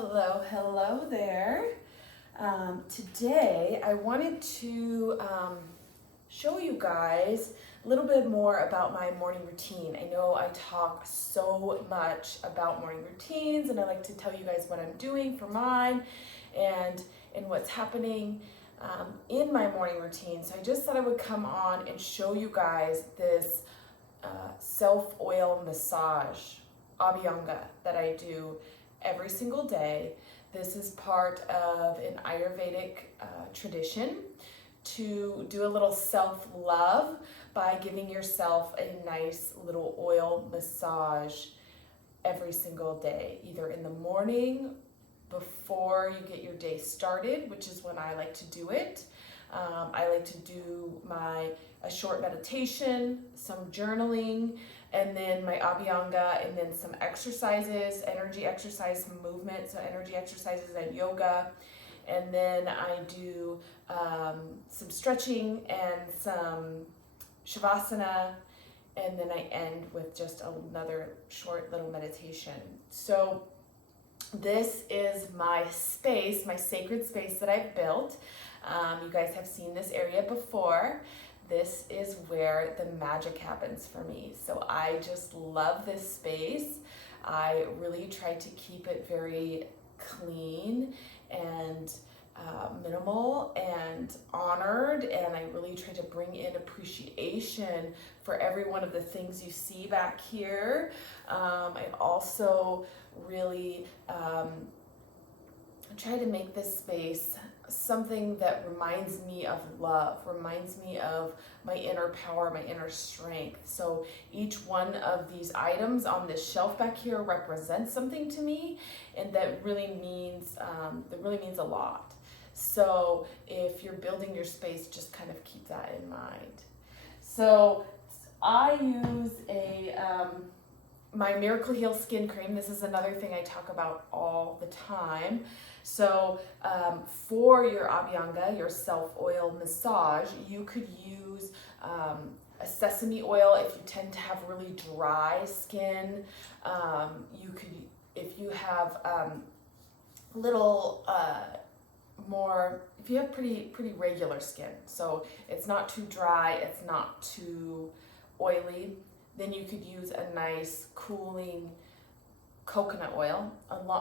Hello there. Today I wanted to show you guys a little bit more about my morning routine. I know I talk so much about morning routines and I like to tell you guys what I'm doing for mine and what's happening in my morning routine. So I just thought I would come on and show you guys this self-oil massage, Abhyanga, that I do every single day. This is part of an Ayurvedic tradition to do a little self-love by giving yourself a nice little oil massage every single day, either in the morning before you get your day started, which is when I like to do it. I like to do a short meditation, some journaling, and then my Abhyanga, and then some exercises, energy exercise, some movement, so energy exercises and yoga. And then I do some stretching and some shavasana, and then I end with just another short little meditation. So this is my space, my sacred space that I've built. You guys have seen this area before. This is where the magic happens for me. So I just love this space. I really try to keep it very clean and minimal and honored, and I really try to bring in appreciation for every one of the things you see back here. I also really try to make this space something that reminds me of love, reminds me of my inner power, my inner strength. So each one of these items on this shelf back here represents something to me, and that really means a lot. So if you're building your space, just kind of keep that in mind. So I use my Miracle Heal skin cream. This is another thing I talk about all the time. So for your Abhyanga, your self-oil massage, you could use a sesame oil if you tend to have really dry skin. You could, if you have if you have pretty regular skin, so it's not too dry, it's not too oily, then you could use a nice cooling coconut oil,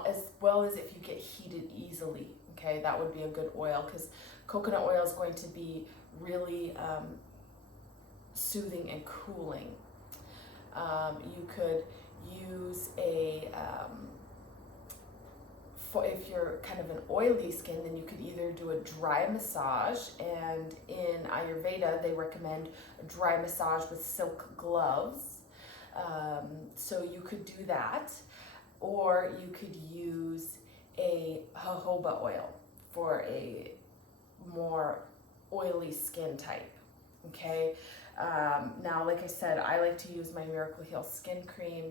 as well as if you get heated easily. Okay, that would be a good oil, because coconut oil is going to be really soothing and cooling. You could use if you're kind of an oily skin, then you could either do a dry massage, and in Ayurveda they recommend a dry massage with silk gloves. So you could do that, or you could use a jojoba oil for a more oily skin type. Okay, now like I said, I like to use my Miracle Heal skin cream.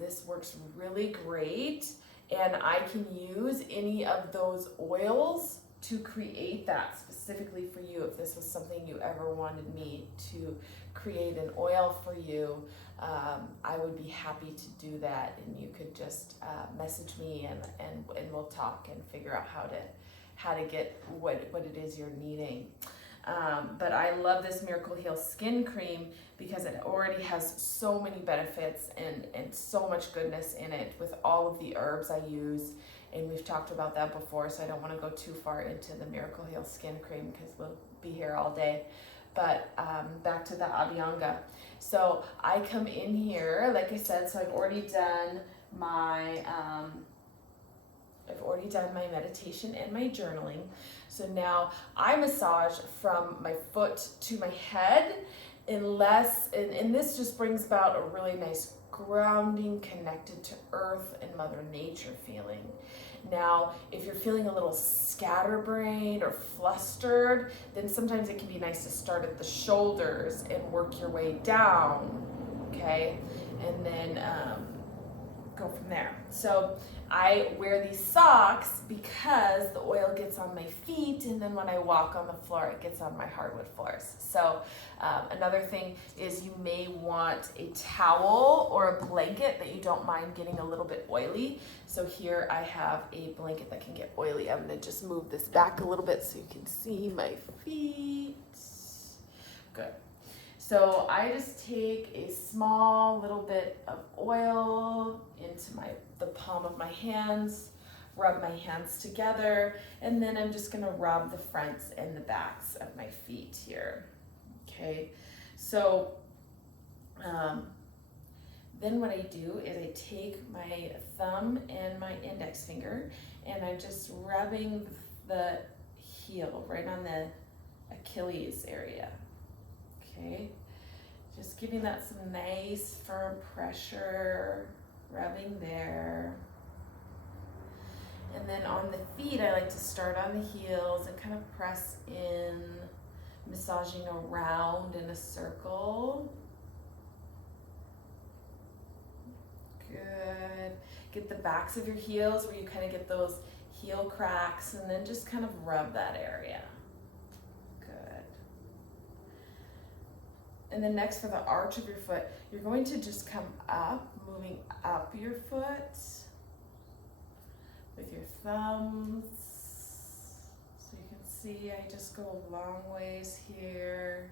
This works really great, and I can use any of those oils to create that specifically for you. If this was something you ever wanted me to create an oil for you, I would be happy to do that, and you could just message me and we'll talk and figure out how to get what it is you're needing. But I love this Miracle Heal skin cream because it already has so many benefits and so much goodness in it with all of the herbs I use. And we've talked about that before, so I don't want to go too far into the Miracle Heal skin cream because we'll be here all day. But back to the Abhyanga. So I come in here, like I said, so I've already done my meditation and my journaling. So now I massage from my foot to my head, and this just brings about a really nice grounding, connected to earth and Mother Nature feeling. Now, if you're feeling a little scatterbrained or flustered, then sometimes it can be nice to start at the shoulders and work your way down, okay? And then go from there. So I wear these socks because the oil gets on my feet, and then when I walk on the floor, it gets on my hardwood floors. So another thing is you may want a towel or a blanket that you don't mind getting a little bit oily. So here I have a blanket that can get oily. I'm gonna just move this back a little bit so you can see my feet. Good. So I just take a small little bit of oil into the palm of my hands, rub my hands together, and then I'm just gonna rub the fronts and the backs of my feet here. Okay, so then what I do is I take my thumb and my index finger and I'm just rubbing the heel right on the Achilles area. Okay, just giving that some nice firm pressure, rubbing there. And then on the feet, I like to start on the heels and kind of press in, massaging around in a circle. Good. Get the backs of your heels where you kind of get those heel cracks, and then just kind of rub that area. Good. And then next, for the arch of your foot, you're going to just come up, moving up your foot with your thumbs. So you can see I just go a long ways here,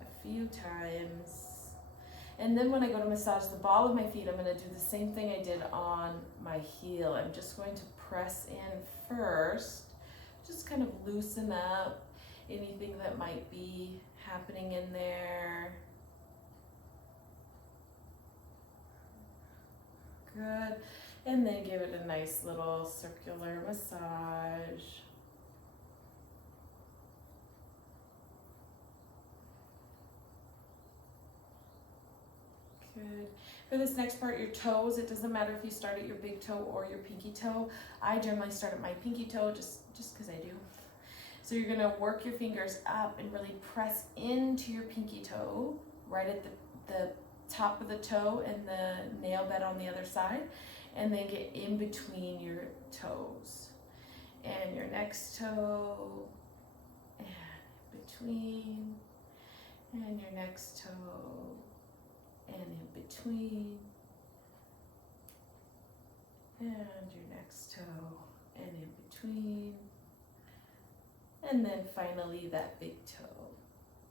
a few times. And then when I go to massage the ball of my feet, I'm going to do the same thing I did on my heel. I'm just going to press in first, just kind of loosen up anything that might be happening in there. Good. And then give it a nice little circular massage. Good. For this next part, your toes, it doesn't matter if you start at your big toe or your pinky toe. I generally start at my pinky toe just because I do. So you're gonna work your fingers up and really press into your pinky toe, right at the top of the toe and the nail bed on the other side, and then get in between your toes. And your next toe, and in between, and your next toe, and in between, and your next toe, and in between, and then finally that big toe.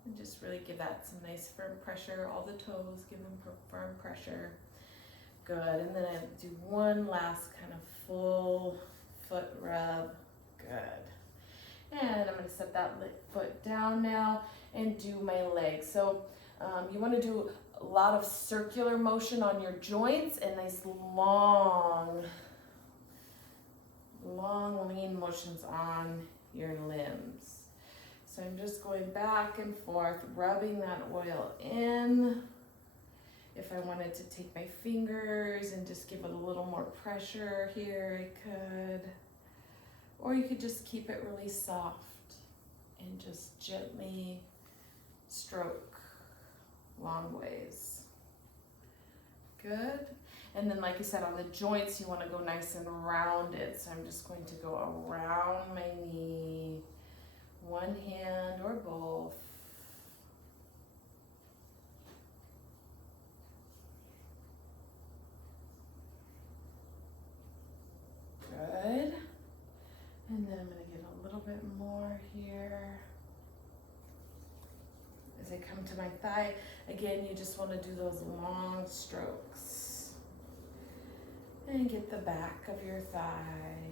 And just really give that some nice firm pressure. All the toes, give them firm pressure. Good. And then I do one last kind of full foot rub. Good. And I'm going to set that foot down now and do my legs. So you want to do a lot of circular motion on your joints and nice long lean motions on your limbs. So I'm just going back and forth, rubbing that oil in. If I wanted to take my fingers and just give it a little more pressure here, I could. Or you could just keep it really soft and just gently stroke long ways. Good. And then, like I said, on the joints, you want to go nice and rounded. So I'm just going to go around my knee, one hand or both. Good. And then I'm going to get a little bit more here. As I come to my thigh, again, you just want to do those long strokes. And get the back of your thigh.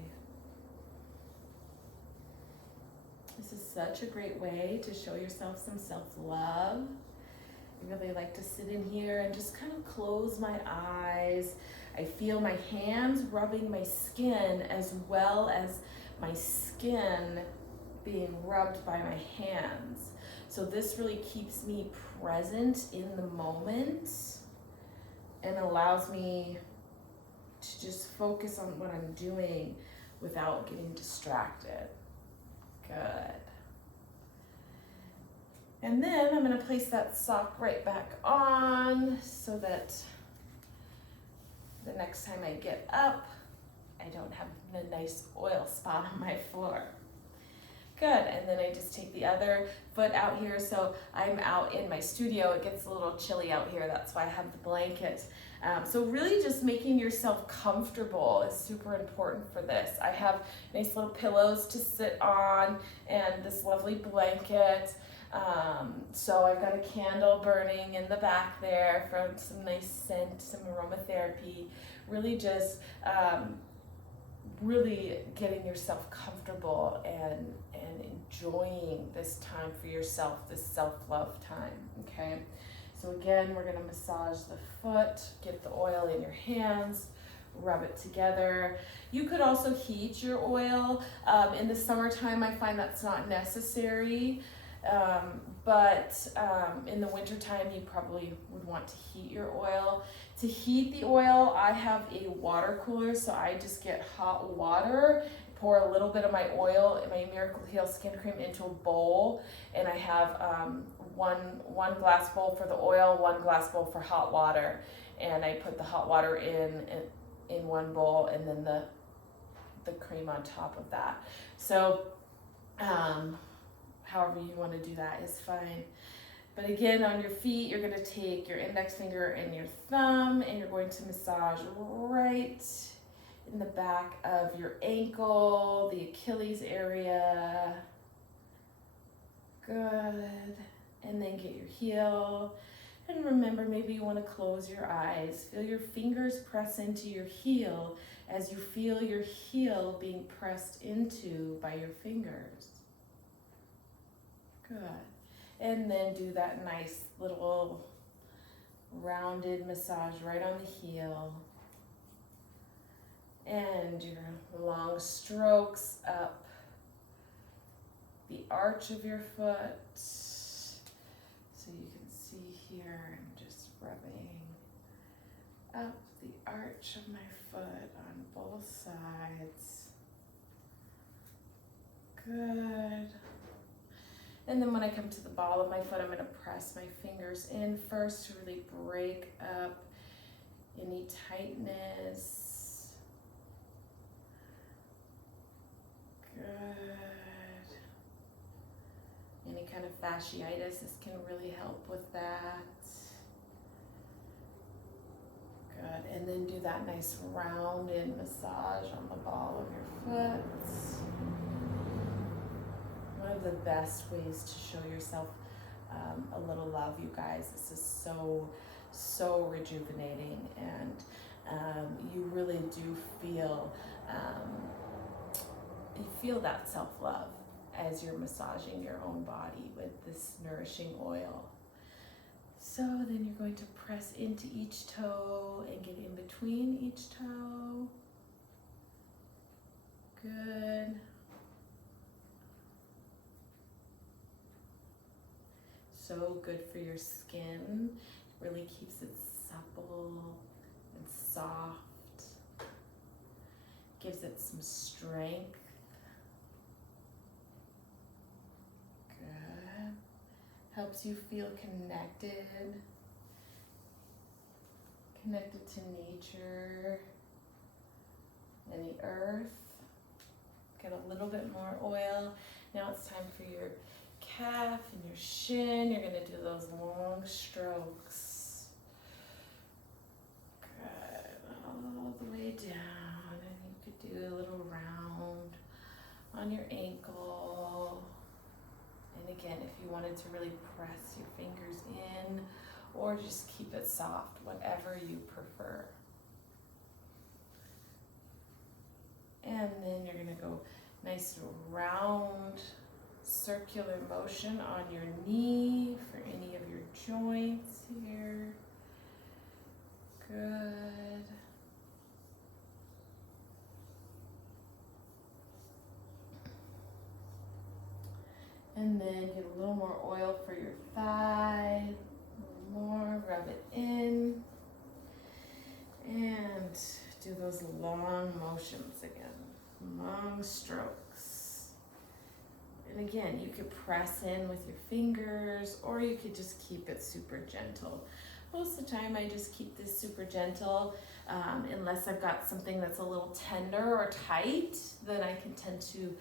This is such a great way to show yourself some self-love. I really like to sit in here and just kind of close my eyes. I feel my hands rubbing my skin as well as my skin being rubbed by my hands. So this really keeps me present in the moment and allows me to just focus on what I'm doing without getting distracted. Good. And then I'm going to place that sock right back on so that the next time I get up, I don't have a nice oil spot on my floor. Good, and then I just take the other foot out here. So I'm out in my studio. It gets a little chilly out here. That's why I have the blanket. So really just making yourself comfortable is super important for this. I have nice little pillows to sit on and this lovely blanket. So I've got a candle burning in the back there for some nice scent, some aromatherapy. Really just really getting yourself comfortable and enjoying this time for yourself, this self-love time, okay? So again, we're gonna massage the foot, get the oil in your hands, rub it together. You could also heat your oil. In the summertime, I find that's not necessary, but in the wintertime, you probably would want to heat your oil. To heat the oil, I have a water cooler, so I just get hot water, pour a little bit of my oil, my Miracle Heal skin cream into a bowl, and I have one glass bowl for the oil, one glass bowl for hot water, and I put the hot water in one bowl, and then the cream on top of that. So however you want to do that is fine. But again, on your feet, you're going to take your index finger and your thumb, and you're going to massage right in the back of your ankle, the Achilles area. Good. And then get your heel. And remember, maybe you want to close your eyes. Feel your fingers press into your heel as you feel your heel being pressed into by your fingers. Good. And then do that nice little rounded massage right on the heel. And your long strokes up the arch of your foot. So you can see here, I'm just rubbing up the arch of my foot on both sides. Good. And then when I come to the ball of my foot, I'm going to press my fingers in first to really break up any tightness. Good. Any kind of fasciitis, this can really help with that. Good. And then do that nice rounded massage on the ball of your foot. One of the best ways to show yourself a little love, you guys. This is so rejuvenating, and you really do feel that self-love as you're massaging your own body with this nourishing oil. So then you're going to press into each toe and get in between each toe. Good. So good for your skin. Really keeps it supple and soft. Gives it some strength. Good. Helps you feel connected to nature and the earth. Get a little bit more oil. Now it's time for your calf and your shin. You're going to do those long strokes. Good. All the way down. And you could do a little round on your ankle. And again, if you wanted to really press your fingers in or just keep it soft, whatever you prefer. And then you're going to go nice round circular motion on your knee for any of your joints here. Good. And then get a little more oil for your thigh. A little more, rub it in. And do those long motions again. Long strokes. And again, you could press in with your fingers, or you could just keep it super gentle. Most of the time I just keep this super gentle, unless I've got something that's a little tender or tight, then I can tend to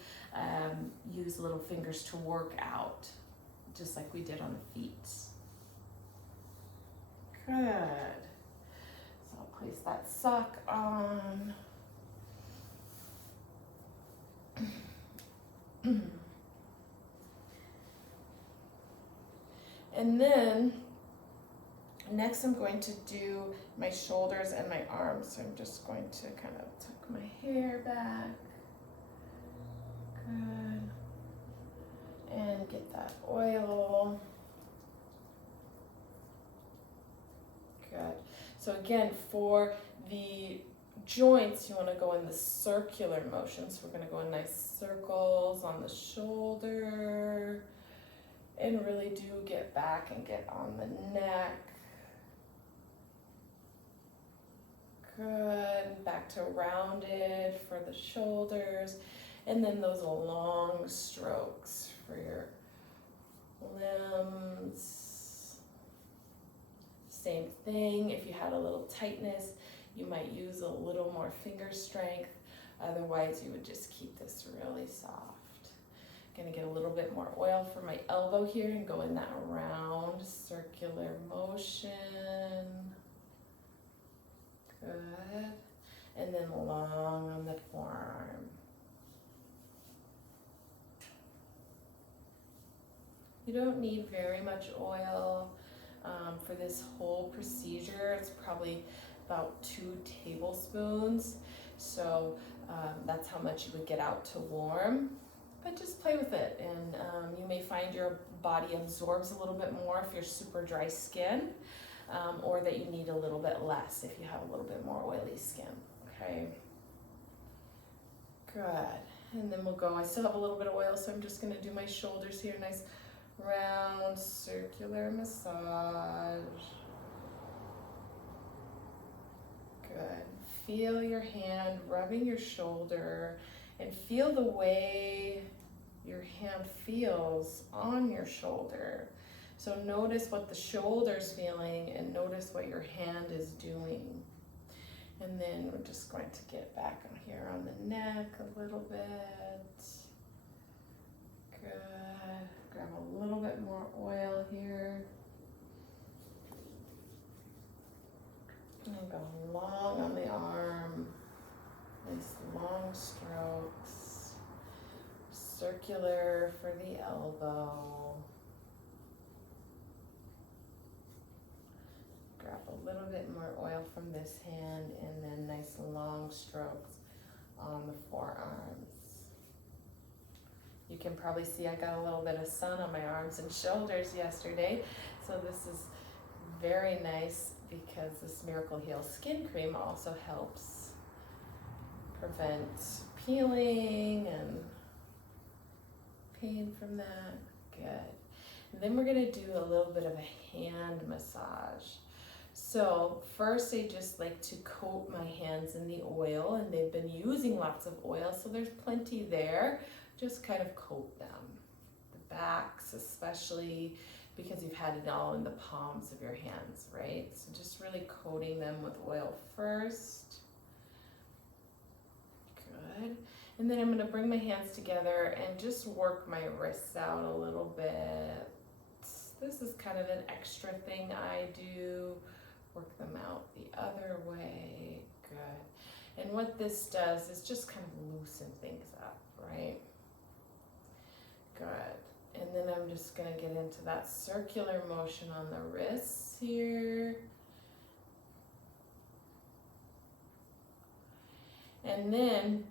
use little fingers to work out, just like we did on the feet. Good. So I'll place that sock on. And then next I'm going to do my shoulders and my arms. So I'm just going to kind of tuck my hair back. Good. And get that oil. Good. So again, for the joints, you want to go in the circular motion. So we're going to go in nice circles on the shoulder. And really do get back and get on the neck. Good. Back to rounded for the shoulders. And then those long strokes for your limbs. Same thing. If you had a little tightness, you might use a little more finger strength. Otherwise, you would just keep this really soft. Gonna get a little bit more oil for my elbow here and go in that round circular motion. Good. And then long on the forearm. You don't need very much oil for this whole procedure. It's probably about 2 tablespoons. So that's how much you would get out to warm. But just play with it, and you may find your body absorbs a little bit more if you're super dry skin, or that you need a little bit less if you have a little bit more oily skin, okay? Good, and then we'll go, I still have a little bit of oil, so I'm just gonna do my shoulders here, nice round circular massage. Good, feel your hand rubbing your shoulder, and feel the way your hand feels on your shoulder. So notice what the shoulder's feeling and notice what your hand is doing. And then we're just going to get back on here on the neck a little bit. Good. Grab a little bit more oil here. And go long on the arm. Nice long strokes. Circular for the elbow. Grab a little bit more oil from this hand and then nice long strokes on the forearms. You can probably see I got a little bit of sun on my arms and shoulders yesterday, so this is very nice because this Miracle Heal Skin Cream also helps prevent peeling and pain from that. Good. And then we're going to do a little bit of a hand massage. So first I just like to coat my hands in the oil, and they've been using lots of oil, so there's plenty there. Just kind of coat them. The backs especially, because you've had it all in the palms of your hands, right? So just really coating them with oil first. Good. And then I'm going to bring my hands together and just work my wrists out a little bit. This is kind of an extra thing I do. Work them out the other way. Good. And what this does is just kind of loosen things up, right? Good. And then I'm just going to get into that circular motion on the wrists here. And then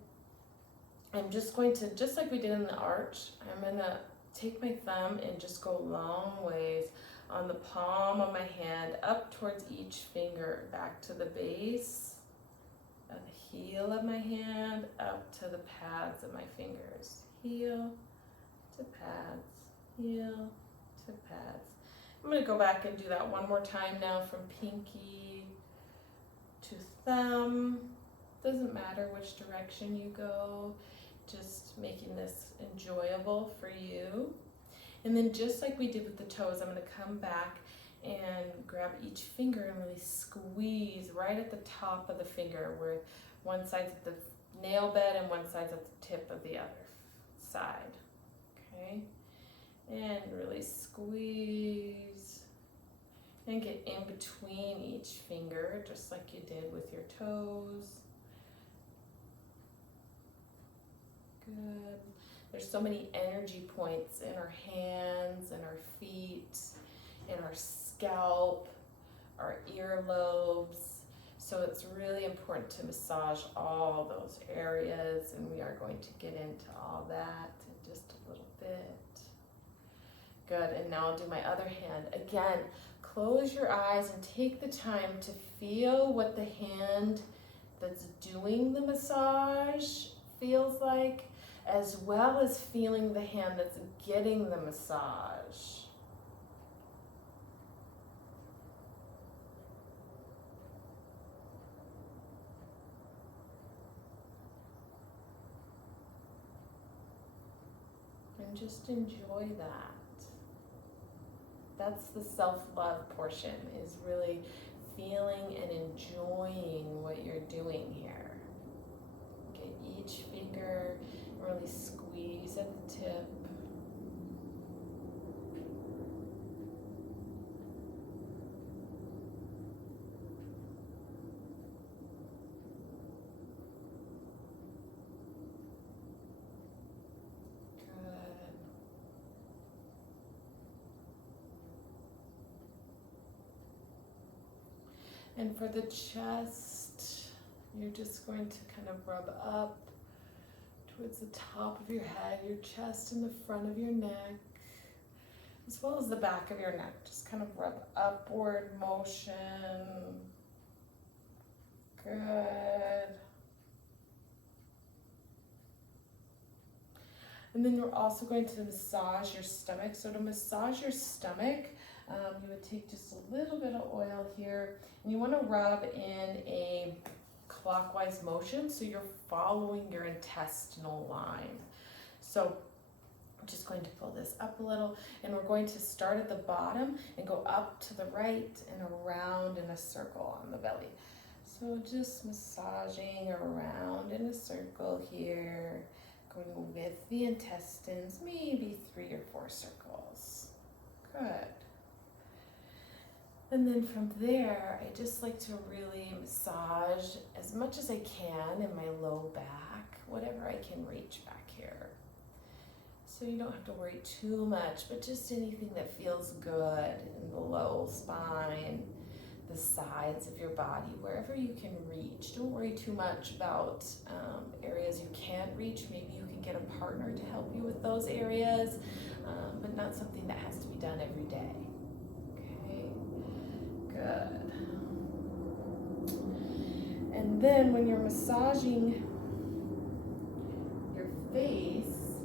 I'm just going to, just like we did in the arch, I'm going to take my thumb and just go long ways on the palm of my hand up towards each finger, back to the base of the heel of my hand, up to the pads of my fingers. Heel to pads, heel to pads. I'm going to go back and do that one more time now from pinky to thumb. Doesn't matter which direction you go, just making this enjoyable for you. And then just like we did with the toes, I'm going to come back and grab each finger and really squeeze right at the top of the finger where one side's at the nail bed and one side's at the tip of the other side. Okay, and really squeeze and get in between each finger just like you did with your toes. Good. There's so many energy points in our hands and our feet, in our scalp, our earlobes. So it's really important to massage all those areas, and we are going to get into all that in just a little bit. Good, and now I'll do my other hand. Again, close your eyes and take the time to feel what the hand that's doing the massage feels like, as well as feeling the hand that's getting the massage. And just enjoy that. That's the self-love portion, is really feeling and enjoying what you're doing here. Get each finger, really squeeze at the tip. And for the chest, you're just going to kind of rub up towards the top of your head, your chest and the front of your neck, as well as the back of your neck. Just kind of rub upward motion. Good. And then you're also going to massage your stomach. So to massage your stomach, you would take just a little bit of oil here, and you want to rub in a clockwise motion, so you're following your intestinal line. So I'm just going to pull this up a little, and we're going to start at the bottom and go up to the right and around in a circle on the belly. So just massaging around in a circle here, going with the intestines, maybe 3 or 4 circles. Good. And then from there, I just like to really massage as much as I can in my low back, whatever I can reach back here. So you don't have to worry too much, but just anything that feels good in the low spine, the sides of your body, wherever you can reach. Don't worry too much about areas you can't reach. Maybe you can get a partner to help you with those areas, but not something that has to be done every day. Good. And then when you're massaging your face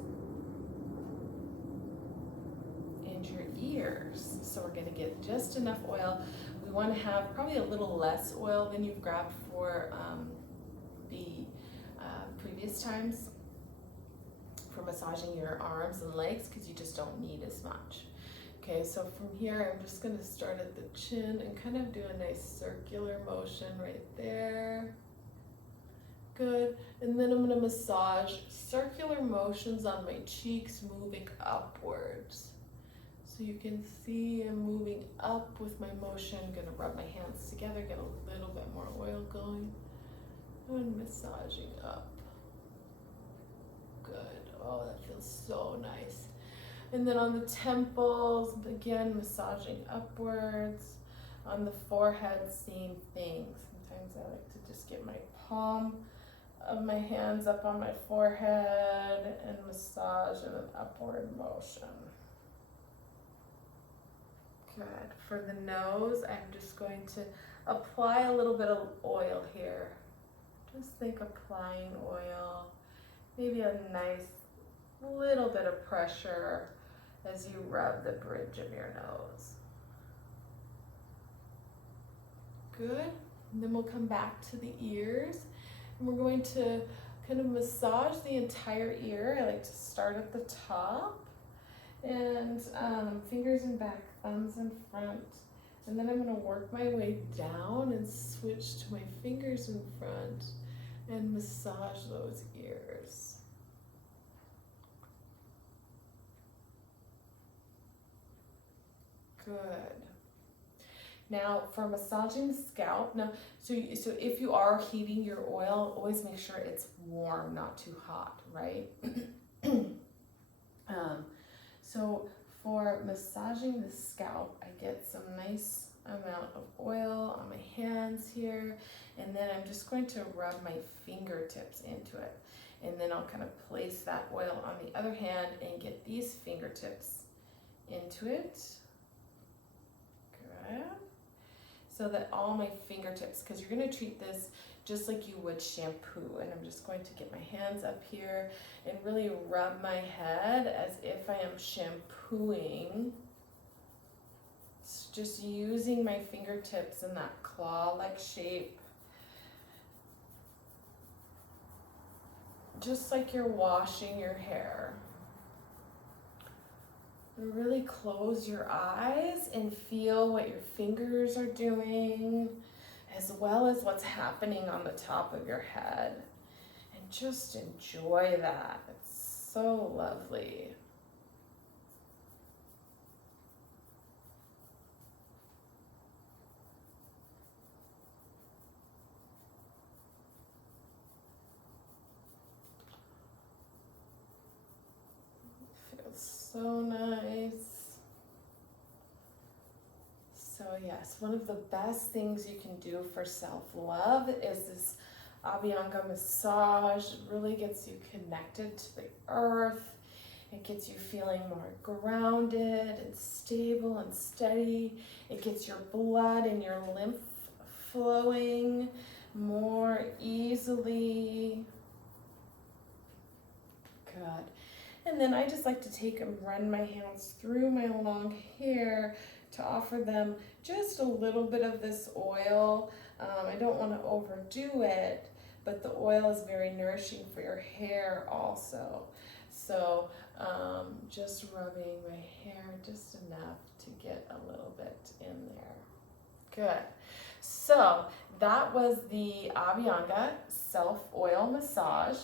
and your ears, so we're going to get just enough oil. We want to have probably a little less oil than you've grabbed for the previous times for massaging your arms and legs, because you just don't need as much. Okay, so from here, I'm just going to start at the chin and kind of do a nice circular motion right there. Good. And then I'm going to massage circular motions on my cheeks, moving upwards. So you can see I'm moving up with my motion. I'm going to rub my hands together, get a little bit more oil going, and massaging up. Good. Oh, that feels so nice. And then on the temples, again, massaging upwards. On the forehead, same thing. Sometimes I like to just get my palm of my hands up on my forehead and massage in an upward motion. Good. For the nose, I'm just going to apply a little bit of oil here. Just think applying oil, maybe a nice little bit of pressure as you rub the bridge of your nose. Good. And then we'll come back to the ears, and we're going to kind of massage the entire ear. I like to start at the top, and fingers in back, thumbs in front, And then I'm gonna work my way down and switch to my fingers in front and massage those ears. Good. Now for massaging the scalp, so if you are heating your oil, always make sure it's warm, not too hot, right? So for massaging the scalp, I get some nice amount of oil on my hands here, and then I'm just going to rub my fingertips into it. And then I'll kind of place that oil on the other hand and get these fingertips into it. Good. So that all my fingertips, because you're going to treat this just like you would shampoo. And I'm just going to get my hands up here and really rub my head as if I am shampooing. It's just using my fingertips in that claw-like shape. Just like you're washing your hair. Really close your eyes and feel what your fingers are doing, as well as what's happening on the top of your head. And just enjoy that. It's so lovely. Feels so nice. So yes, one of the best things you can do for self-love is this Abhyanga massage. It really gets you connected to the earth. It gets you feeling more grounded and stable and steady. It gets your blood and your lymph flowing more easily. Good. And then I just like to take and run my hands through my long hair to offer them just a little bit of this oil. I don't want to overdo it, but the oil is very nourishing for your hair also. So just rubbing my hair just enough to get a little bit in there. Good. So that was the Abhyanga self-oil massage.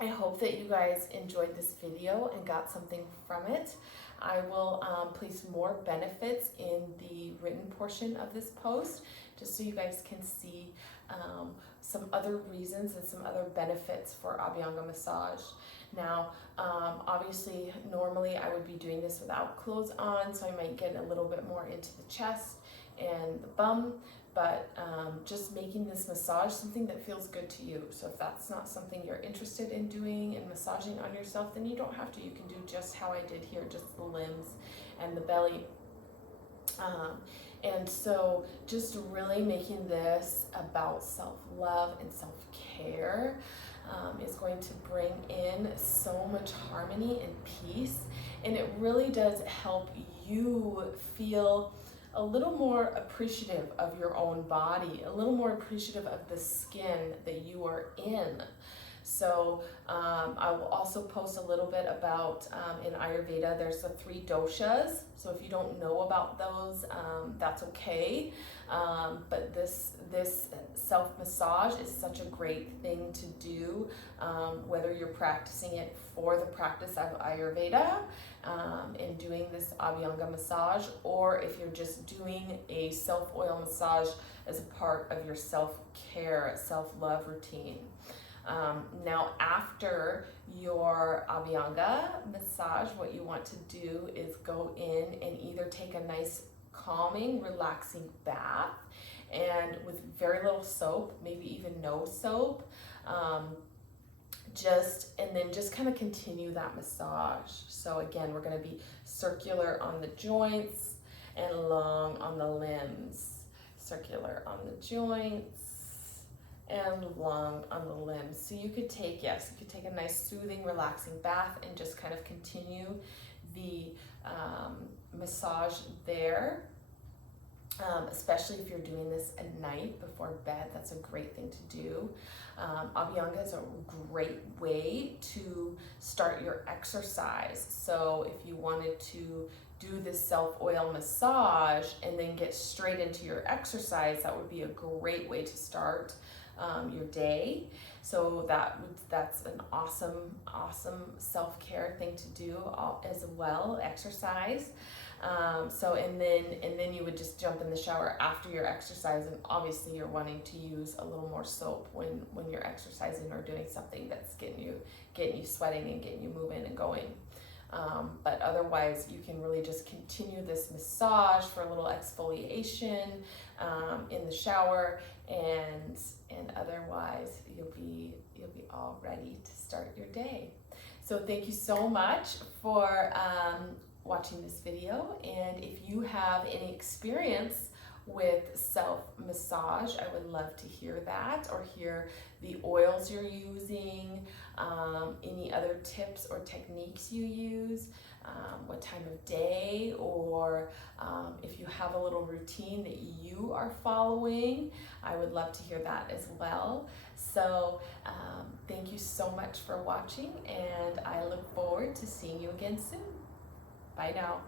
I hope that you guys enjoyed this video and got something from it. I will place more benefits in the written portion of this post, just so you guys can see some other reasons and some other benefits for Abhyanga massage. Now, obviously, normally I would be doing this without clothes on, so I might get a little bit more into the chest and the bum, but just making this massage something that feels good to you. So if that's not something you're interested in doing and massaging on yourself, then you don't have to. You can do just how I did here, just the limbs and the belly. And so just really making this about self-love and self-care is going to bring in so much harmony and peace. And it really does help you feel a little more appreciative of your own body, a little more appreciative of the skin that you are in. So I will also post a little bit about, in Ayurveda, there's the 3 doshas. So if you don't know about those, that's okay. But this self-massage is such a great thing to do, whether you're practicing it for the practice of Ayurveda and doing this Abhyanga massage, or if you're just doing a self-oil massage as a part of your self-care, self-love routine. Now, after your Abhyanga massage, what you want to do is go in and either take a nice calming, relaxing bath, and with very little soap, maybe even no soap, and then just kind of continue that massage. So again, we're going to be circular on the joints and long on the limbs. Circular on the joints and long on the limbs. So you could take, yes, you could take a nice soothing, relaxing bath and just kind of continue the massage there. Especially if you're doing this at night before bed, that's a great thing to do. Abhyanga is a great way to start your exercise. So if you wanted to do this self-oil massage and then get straight into your exercise, that would be a great way to start your day. So that's an awesome self-care thing to do as well, exercise. So and then you would just jump in the shower after your exercise, and obviously you're wanting to use a little more soap when you're exercising or doing something that's getting you sweating and getting you moving and going. But otherwise, you can really just continue this massage for a little exfoliation in the shower, and otherwise you'll be all ready to start your day. So thank you so much for watching this video, and if you have any experience with self-massage, I would love to hear that, or hear the oils you're using, any other tips or techniques you use, what time of day, or if you have a little routine that you are following. I would love to hear that as well. So thank you so much for watching, and I look forward to seeing you again soon. Bye now.